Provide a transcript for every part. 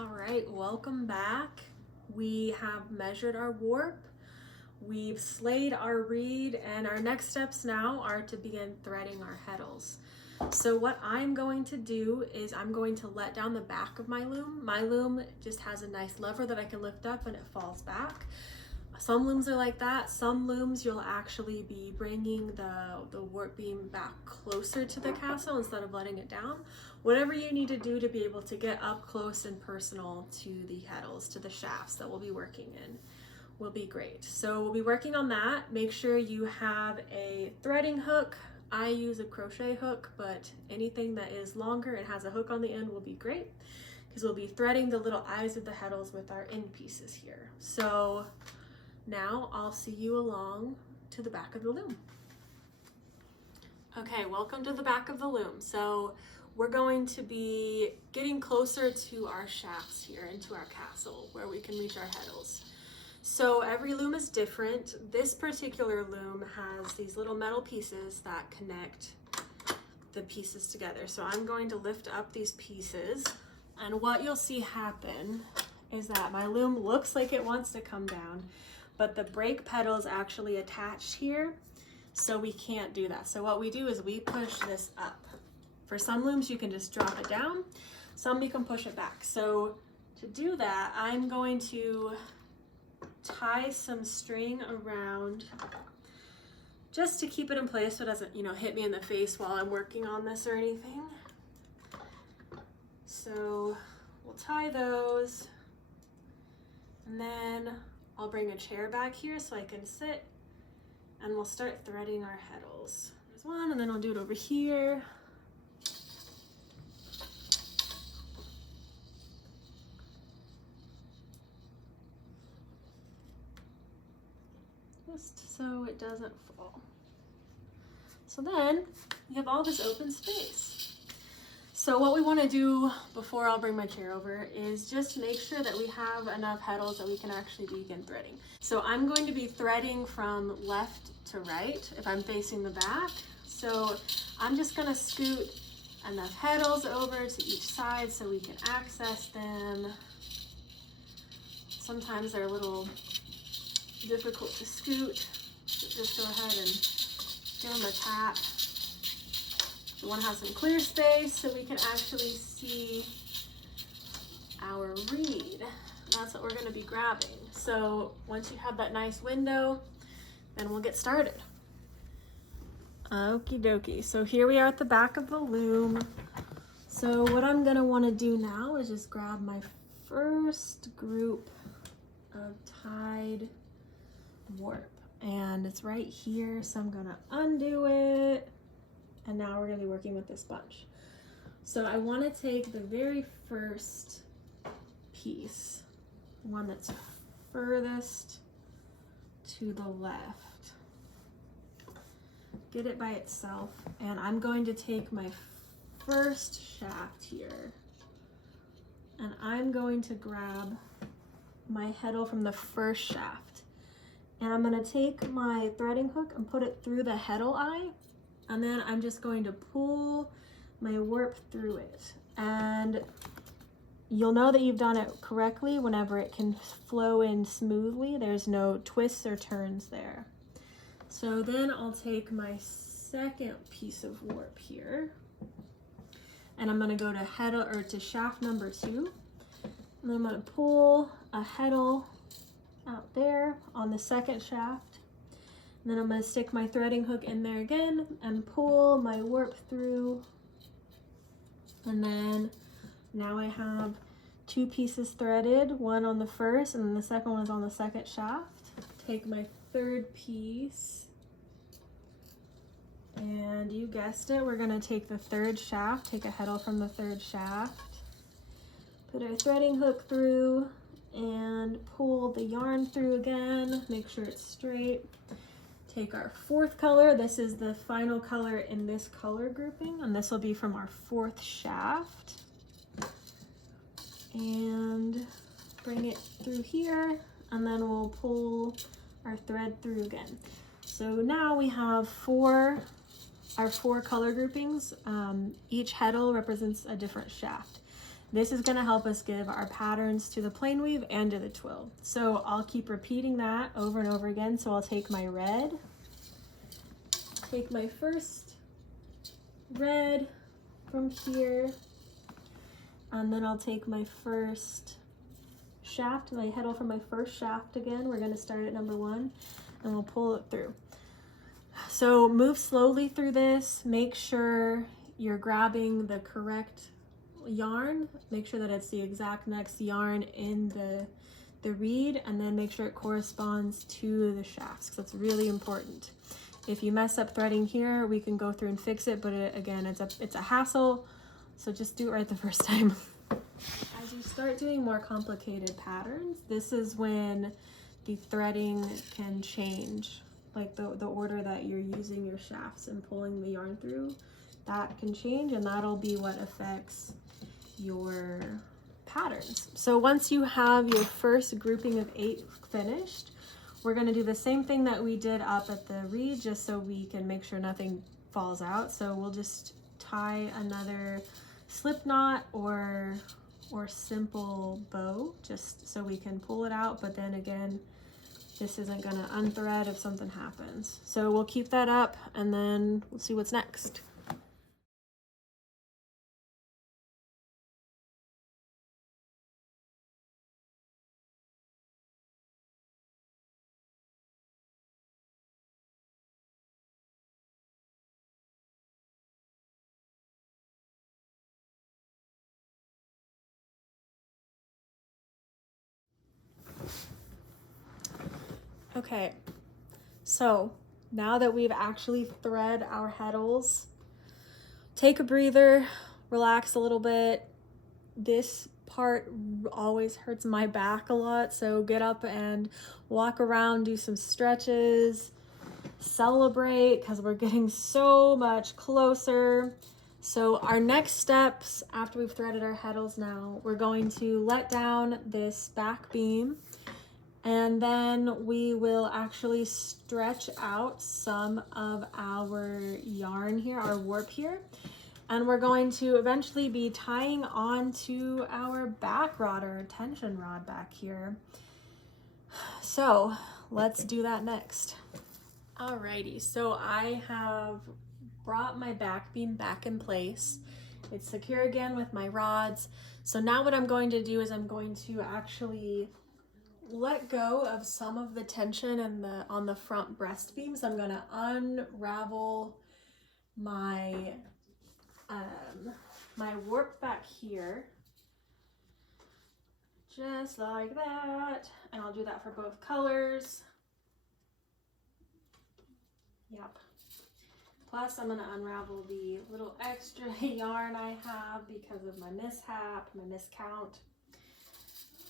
All right, welcome back. We have measured our warp, we've slayed our reed, and our next steps now are to begin threading our heddles. So what I'm going to do is I'm going to let down the back of my loom. My loom just has a nice lever that I can lift up and it falls back. Some looms are like that. Some looms you'll actually be bringing the warp beam back closer to the castle instead of letting it down. Whatever you need to do to be able to get up close and personal to the heddles, to the shafts that we'll be working in, will be great. So we'll be working on that. Make sure you have a threading hook. I use a crochet hook, but anything that is longer and has a hook on the end will be great because we'll be threading the little eyes of the heddles with our end pieces here. So now I'll see you along to the back of the loom. Okay, welcome to the back of the loom. So we're going to be getting closer to our shafts here into our castle where we can reach our heddles. So every loom is different. This particular loom has these little metal pieces that connect the pieces together. So I'm going to lift up these pieces, and what you'll see happen is that my loom looks like it wants to come down, but the brake pedal is actually attached here, so we can't do that. So what we do is we push this up. For some looms, you can just drop it down. Some you can push it back. So to do that, I'm going to tie some string around just to keep it in place so it doesn't, hit me in the face while I'm working on this or anything. So we'll tie those, and then I'll bring a chair back here so I can sit, and we'll start threading our heddles. There's one, and then I'll do it over here. Just so it doesn't fall. So then you have all this open space. So what we want to do before I'll bring my chair over is just make sure that we have enough heddles that we can actually begin threading. So I'm going to be threading from left to right if I'm facing the back. So I'm just going to scoot enough heddles over to each side so we can access them. Sometimes they're a little difficult to scoot, so just go ahead and give them a tap. We want to have some clear space so we can actually see our reed. That's what we're going to be grabbing. So once you have that nice window, then we'll get started. Okie dokie. So here we are at the back of the loom. So what I'm going to want to do now is just grab my first group of tied warp, and it's right here, so I'm gonna undo it, and now we're gonna be working with this bunch. So I want to take the very first piece, one that's furthest to the left, get it by itself, and I'm going to take my first shaft here, and I'm going to grab my heddle from the first shaft. And I'm going to take my threading hook and put it through the heddle eye, and then I'm just going to pull my warp through it. And you'll know that you've done it correctly whenever it can flow in smoothly. There's no twists or turns there. So then I'll take my second piece of warp here, and I'm going to go to heddle or to shaft number 2, and I'm going to pull a heddle out there on the second shaft, and then I'm going to stick my threading hook in there again and pull my warp through, and then now I have 2 pieces threaded, one on the first and then the second one is on the second shaft. Take my third piece, and you guessed it, we're going to take the third shaft, take a heddle from the third shaft, put our threading hook through, and pull the yarn through again, make sure it's straight. Take our fourth color, this is the final color in this color grouping, and this will be from our fourth shaft, and bring it through here, and then we'll pull our thread through again. So now we have our four color groupings. Each heddle represents a different shaft. This is gonna help us give our patterns to the plain weave and to the twill. So I'll keep repeating that over and over again. So I'll take my red, take my first red from here, and then I'll take my first shaft, my heddle from my first shaft again. We're gonna start at number 1 and we'll pull it through. So move slowly through this. Make sure you're grabbing the correct yarn. Make sure that it's the exact next yarn in the reed, and then make sure it corresponds to the shafts, because that's really important. If you mess up threading here, we can go through and fix it, but again, it's a hassle, so just do it right the first time. As you start doing more complicated patterns, this is when the threading can change, like the order that you're using your shafts and pulling the yarn through, that can change, and that'll be what affects your patterns. So once you have your first grouping of 8 finished, we're going to do the same thing that we did up at the reed, just so we can make sure nothing falls out. So we'll just tie another slip knot or simple bow, just so we can pull it out. But then again, this isn't going to unthread if something happens. So we'll keep that up, and then we'll see what's next. Okay, so now that we've actually thread our heddles, take a breather, relax a little bit. This part always hurts my back a lot, so get up and walk around, do some stretches, celebrate, because we're getting so much closer. So our next steps after we've threaded our heddles, now we're going to let down this back beam, and then we will actually stretch out some of our yarn here, our warp here, and we're going to eventually be tying onto our back rod or tension rod back here. So let's do that next. Alrighty, so I have brought my back beam back in place. It's secure again with my rods. So now what I'm going to do is I'm going to actually let go of some of the tension and on the front breast beams. I'm going to unravel my my warp back here, just like that, and I'll do that for both colors. Yep. Plus I'm going to unravel the little extra yarn I have because of my mishap, my miscount.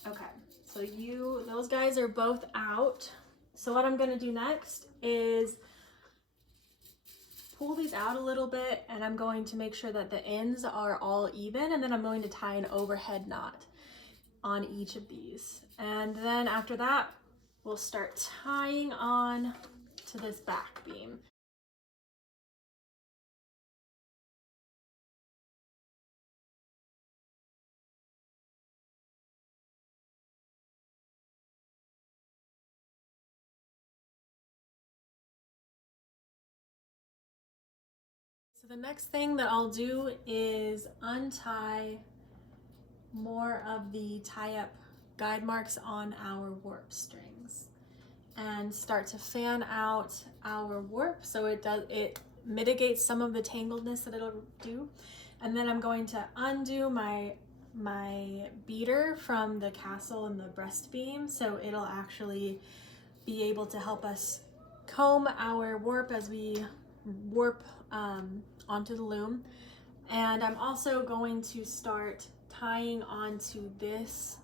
Okay, so those guys are both out. So what I'm going to do next is pull these out a little bit, and I'm going to make sure that the ends are all even, and then I'm going to tie an overhead knot on each of these. And then after that, we'll start tying on to this back beam. So the next thing that I'll do is untie more of the tie-up guide marks on our warp strings and start to fan out our warp, so it mitigates some of the tangledness that it'll do. And then I'm going to undo my beater from the castle and the breast beam, so it'll actually be able to help us comb our warp as we warp onto the loom. And I'm also going to start tying onto this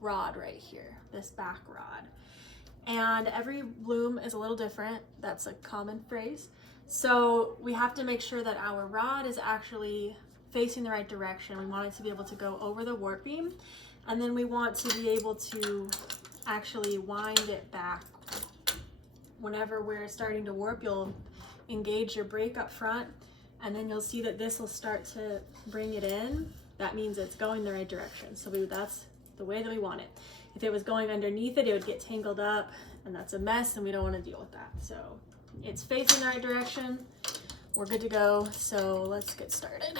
rod right here, this back rod. And every loom is a little different. That's a common phrase. So we have to make sure that our rod is actually facing the right direction. We want it to be able to go over the warp beam, and then we want to be able to actually wind it back. Whenever we're starting to warp, you'll engage your brake up front, and then you'll see that this will start to bring it in that means it's going the right direction. So that's the way that we want it. If it was going underneath it, it would get tangled up, and that's a mess, and we don't want to deal with that. So it's facing the right direction. We're good to go. So let's get started.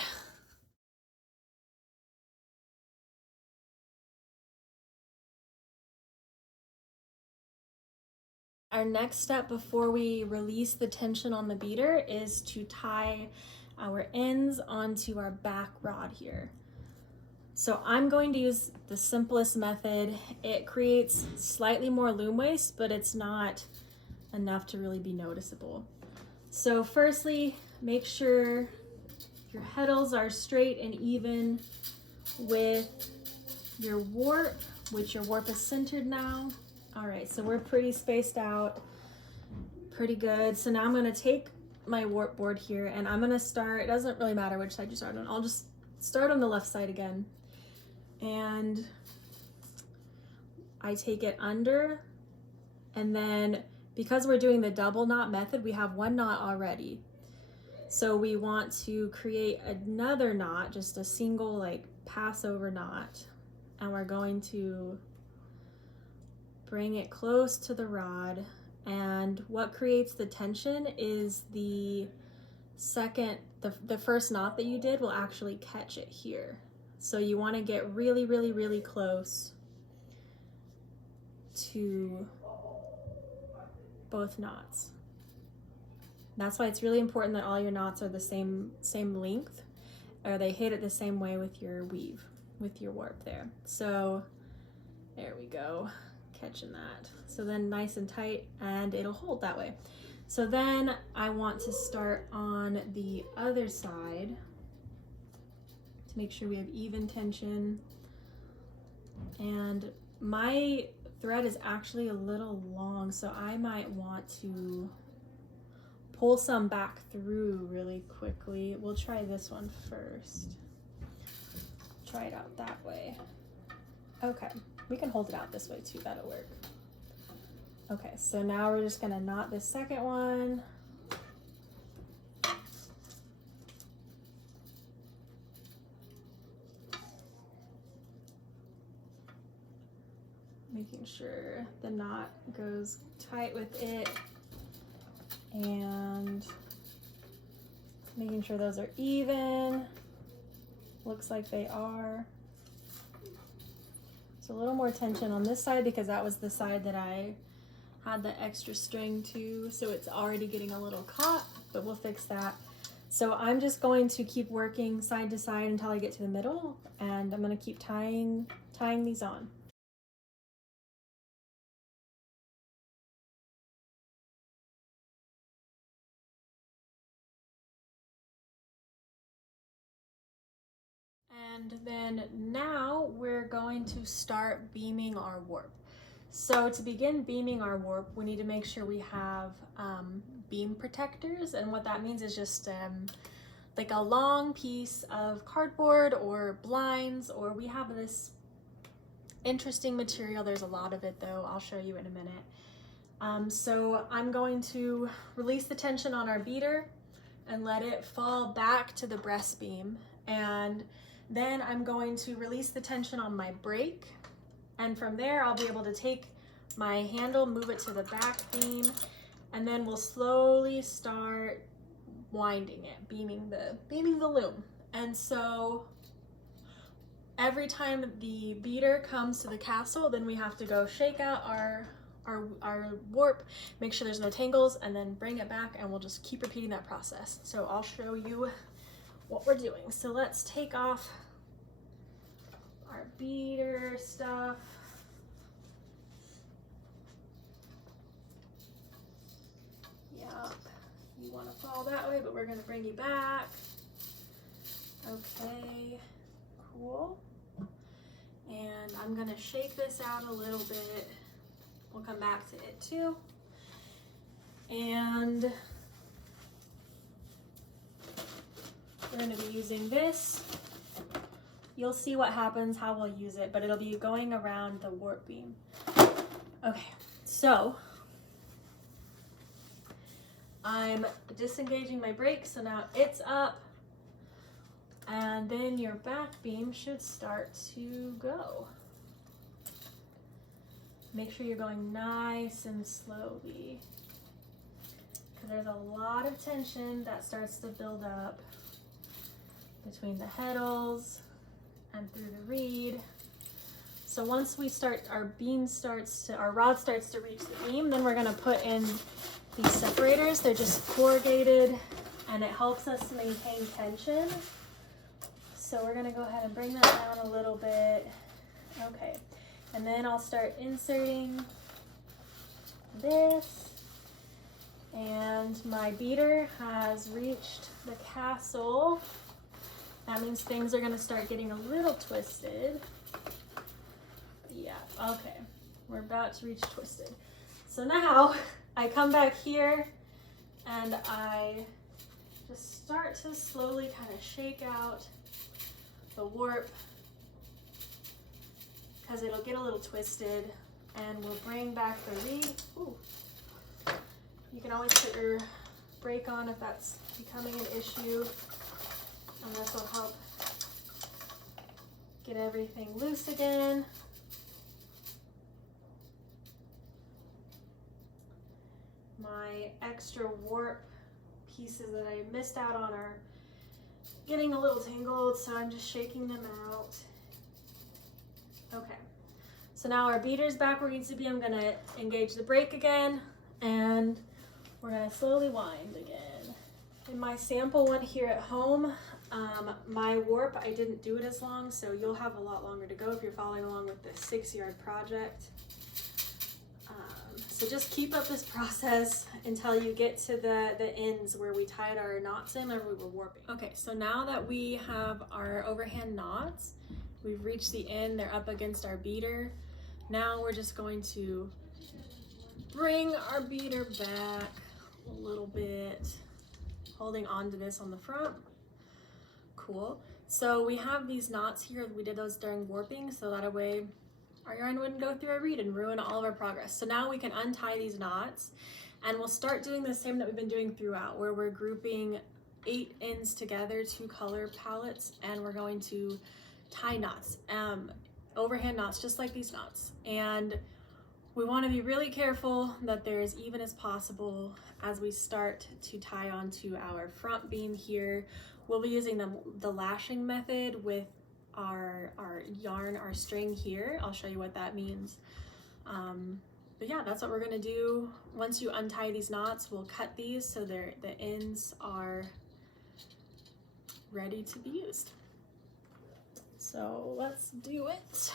Our next step before we release the tension on the beater is to tie our ends onto our back rod here. So I'm going to use the simplest method. It creates slightly more loom waste, but it's not enough to really be noticeable. So firstly, make sure your heddles are straight and even with your warp, which your warp is centered now. All right, so we're pretty spaced out, pretty good. So now I'm gonna take my warp board here and I'm gonna start, it doesn't really matter which side you start on, I'll just start on the left side again. And I take it under, and then because we're doing the double knot method, we have one knot already. So we want to create another knot, just a single like pass over knot. And we're going to bring it close to the rod, and what creates the tension is the first knot that you did will actually catch it here. So you want to get really, really, really close to both knots. That's why it's really important that all your knots are the same length, or they hit it the same way with your weave, with your warp there. So there we go. Catching that. So then nice and tight, and it'll hold that way. So then I want to start on the other side to make sure we have even tension. And my thread is actually a little long, so I might want to pull some back through really quickly. We'll try this one first. Try it out that way. Okay. We can hold it out this way too, that'll work. Okay, so now we're just gonna knot this second one. Making sure the knot goes tight with it, and making sure those are even. Looks like they are. So a little more tension on this side because that was the side that I had the extra string to, so it's already getting a little caught, but we'll fix that. So I'm just going to keep working side to side until I get to the middle, and I'm going to keep tying these on. And then now we're going to start beaming our warp. So to begin beaming our warp, we need to make sure we have beam protectors. And what that means is just like a long piece of cardboard or blinds, or we have this interesting material. There's a lot of it though. I'll show you in a minute. So I'm going to release the tension on our beater and let it fall back to the breast beam. And then I'm going to release the tension on my brake, and from there I'll be able to take my handle, move it to the back beam, and then we'll slowly start winding it, beaming the loom. And so every time the beater comes to the castle, then we have to go shake out our warp, make sure there's no tangles, and then bring it back, and we'll just keep repeating that process. So I'll show you what we're doing. So let's take off our beater stuff. Yep, you want to fall that way, but we're going to bring you back. Okay, cool. And I'm going to shake this out a little bit. We'll come back to it too. And we're going to be using this. You'll see what happens, how we'll use it, but it'll be going around the warp beam. Okay, so I'm disengaging my brake, so now it's up. And then your back beam should start to go. Make sure you're going nice and slowly, because there's a lot of tension that starts to build up between the heddles and through the reed. So once we start, our rod starts to reach the beam, then we're gonna put in these separators. They're just corrugated and it helps us to maintain tension. So we're gonna go ahead and bring that down a little bit. Okay, and then I'll start inserting this. And my beater has reached the castle. That means things are gonna start getting a little twisted. Yeah, okay, we're about to reach twisted. So now I come back here and I just start to slowly kind of shake out the warp, because it'll get a little twisted, and we'll bring back the reed. Ooh. You can always put your brake on if that's becoming an issue, and this will help get everything loose again. My extra warp pieces that I missed out on are getting a little tangled, so I'm just shaking them out. Okay, so now our beater's back where it needs to be. I'm gonna engage the brake again, and we're gonna slowly wind again. In my sample one here at home, my warp, I didn't do it as long, so you'll have a lot longer to go if you're following along with the 6-yard project. So just keep up this process until you get to the ends where we tied our knots in or we were warping. Okay, so now that we have our overhand knots, we've reached the end, they're up against our beater. Now we're just going to bring our beater back a little bit, holding on to this on the front. Cool. So we have these knots here, we did those during warping, so that way our yarn wouldn't go through our reed and ruin all of our progress. So now we can untie these knots, and we'll start doing the same that we've been doing throughout, where we're grouping 8 ends together, 2 color palettes, and we're going to tie knots, overhand knots, just like these knots. And we want to be really careful that they're as even as possible as we start to tie onto our front beam here. We'll be using the lashing method with our yarn, our string here. I'll show you what that means. But yeah, that's what we're gonna do. Once you untie these knots, we'll cut these so the ends are ready to be used. So let's do it.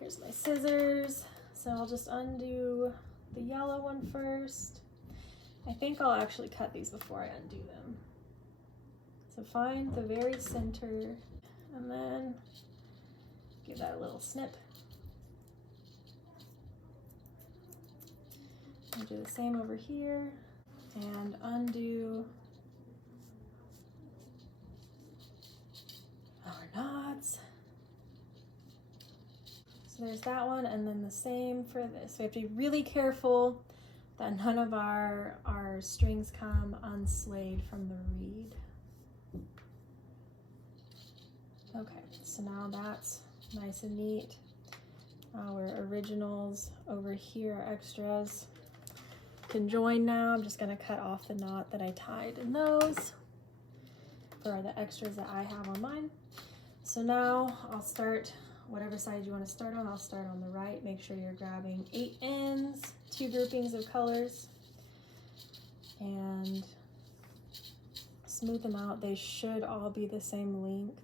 Here's my scissors. So I'll just undo the yellow one first. I think I'll actually cut these before I undo them. So find the very center and then give that a little snip. And do the same over here and undo our knots. So there's that one, and then the same for this. We have to be really careful that none of our strings come unslayed from the reed. Okay, so now that's nice and neat. Our originals over here, our extras, can join now. I'm just gonna cut off the knot that I tied in those for the extras that I have on mine. So now I'll start, whatever side you want to start on, I'll start on the right. Make sure you're grabbing 8 ends, 2 groupings of colors, and smooth them out. They should all be the same length.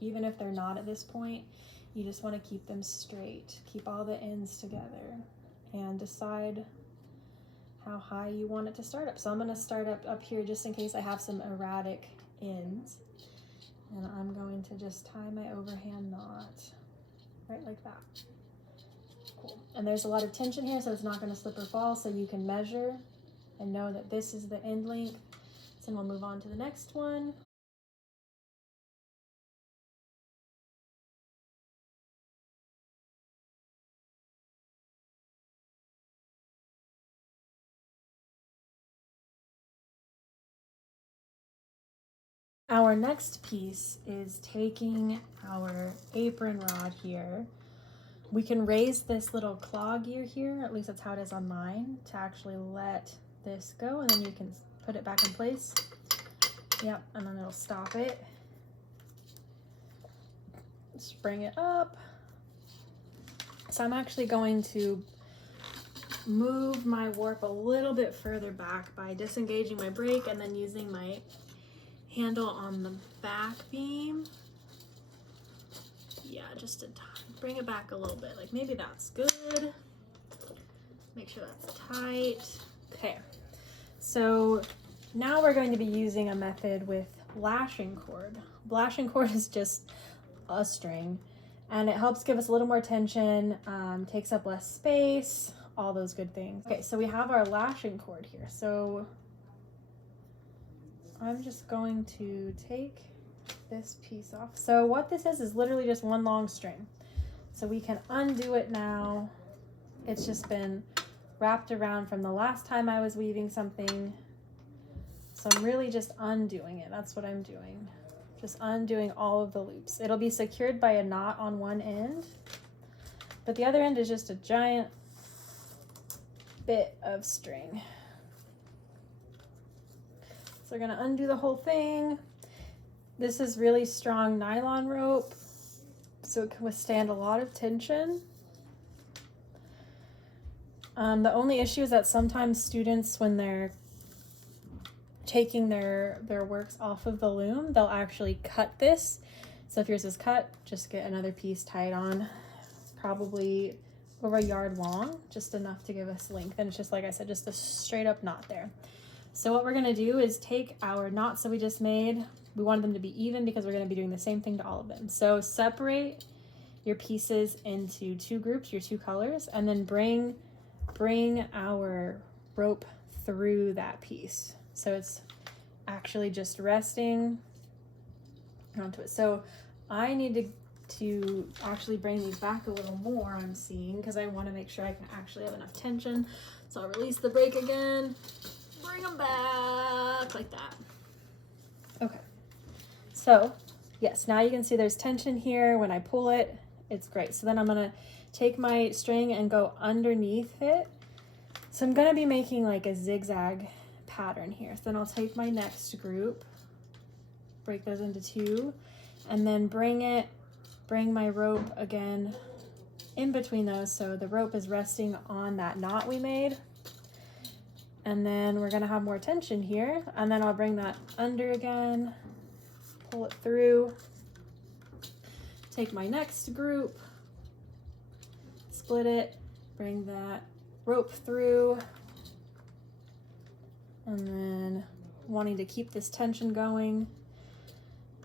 Even if they're not at this point, you just want to keep them straight. Keep all the ends together and decide how high you want it to start up. So I'm going to start up here just in case I have some erratic ends. And I'm going to just tie my overhand knot right like that. Cool. And there's a lot of tension here, so it's not going to slip or fall, so you can measure and know that this is the end length. So we'll move on to the next one. Our next piece is taking our apron rod here. We can raise this little claw gear here, at least that's how it is on mine, to actually let this go, and then you can put it back in place. Yep, and then it'll stop it. Just bring it up. So I'm actually going to move my warp a little bit further back by disengaging my brake and then using my handle on the back beam. Yeah, just to bring it back a little bit, like maybe that's good. Make sure that's tight. Okay, so now we're going to be using a method with lashing cord. Lashing cord is just a string, and it helps give us a little more tension, takes up less space, all those good things. Okay, so we have our lashing cord here. So I'm just going to take this piece off. So what this is literally just one long string. So we can undo it now. It's just been wrapped around from the last time I was weaving something. So I'm really just undoing it. That's what I'm doing. Just undoing all of the loops. It'll be secured by a knot on one end, but the other end is just a giant bit of string. So we're gonna undo the whole thing. This is really strong nylon rope, so it can withstand a lot of tension. The only issue is that sometimes students, when they're taking their works off of the loom, they'll actually cut this. So if yours is cut, just get another piece tied on, probably over a yard long, just enough to give us length. And it's just, like I said, just a straight up knot there. So what we're gonna do is take our knots that we just made. We want them to be even because we're gonna be doing the same thing to all of them. So separate your pieces into two groups, your two colors, and then bring our rope through that piece. So it's actually just resting onto it. So I need to actually bring these back a little more, I'm seeing, because I want to make sure I can actually have enough tension. So I'll release the brake again, bring them back like that. Okay, so yes, now you can see there's tension here. When I pull it, it's great. So then I'm gonna take my string and go underneath it. So I'm gonna be making like a zigzag pattern here. So then I'll take my next group, break those into two, and then bring my rope again in between those, so the rope is resting on that knot we made. And then we're gonna have more tension here, and then I'll bring that under again, pull it through, take my next group, split it, bring that rope through, and then wanting to keep this tension going,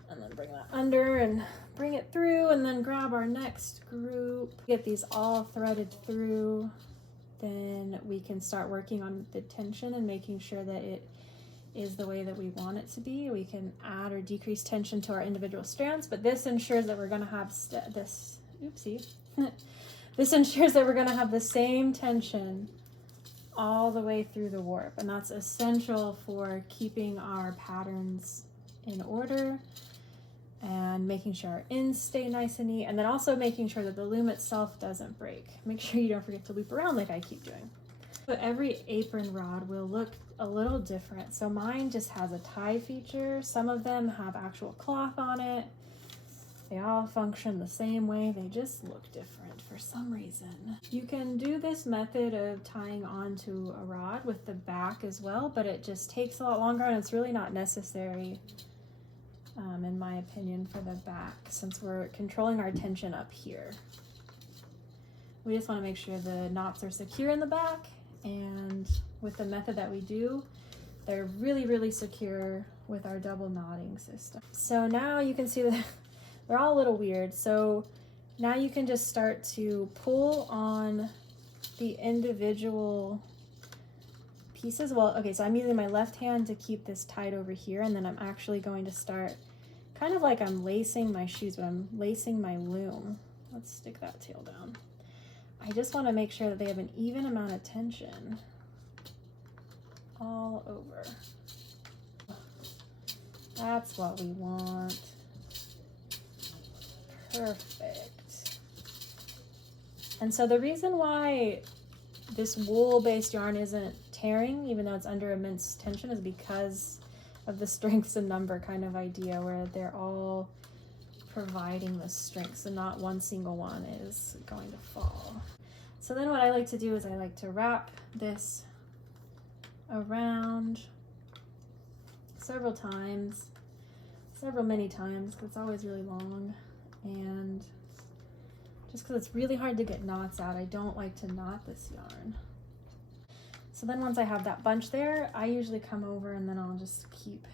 and then bring that under and bring it through, and then grab our next group, get these all threaded through. Then we can start working on the tension and making sure that it is the way that we want it to be. We can add or decrease tension to our individual strands, but this ensures that we're going to have this ensures that we're going to have the same tension all the way through the warp, and that's essential for keeping our patterns in order and making sure our ends stay nice and neat, and then also making sure that the loom itself doesn't break. Make sure you don't forget to loop around like I keep doing. But every apron rod will look a little different. So mine just has a tie feature. Some of them have actual cloth on it. They all function the same way. They just look different for some reason. You can do this method of tying onto a rod with the back as well, but it just takes a lot longer, and it's really not necessary, in my opinion, for the back, since we're controlling our tension up here. We just want to make sure the knots are secure in the back, and with the method that we do, they're really, really secure with our double knotting system. So now you can see that they're all a little weird. So now you can just start to pull on the individual pieces. Well, okay, so I'm using my left hand to keep this tied over here, and then I'm actually going to start kind of like I'm lacing my shoes, but I'm lacing my loom. Let's stick that tail down. I just want to make sure that they have an even amount of tension all over. That's what we want. Perfect. And so the reason why this wool-based yarn isn't tearing, even though it's under immense tension, is because of the strengths in number kind of idea, where they're all providing the strength, so not one single one is going to fall. So then what I like to do is I like to wrap this around many times, because it's always really long, and just because it's really hard to get knots out, I don't like to knot this yarn. So then once I have that bunch there, I usually come over and then I'll just keep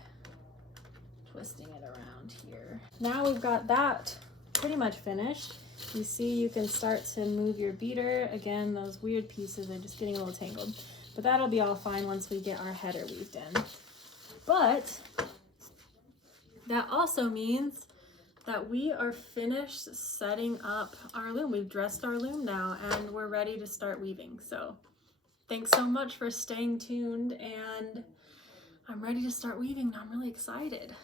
twisting it around here. Now we've got that pretty much finished. You see, you can start to move your beader. Again, those weird pieces are just getting a little tangled, but that'll be all fine once we get our header weaved in. But that also means that we are finished setting up our loom. We've dressed our loom now and we're ready to start weaving. So thanks so much for staying tuned, and I'm ready to start weaving now. I'm really excited.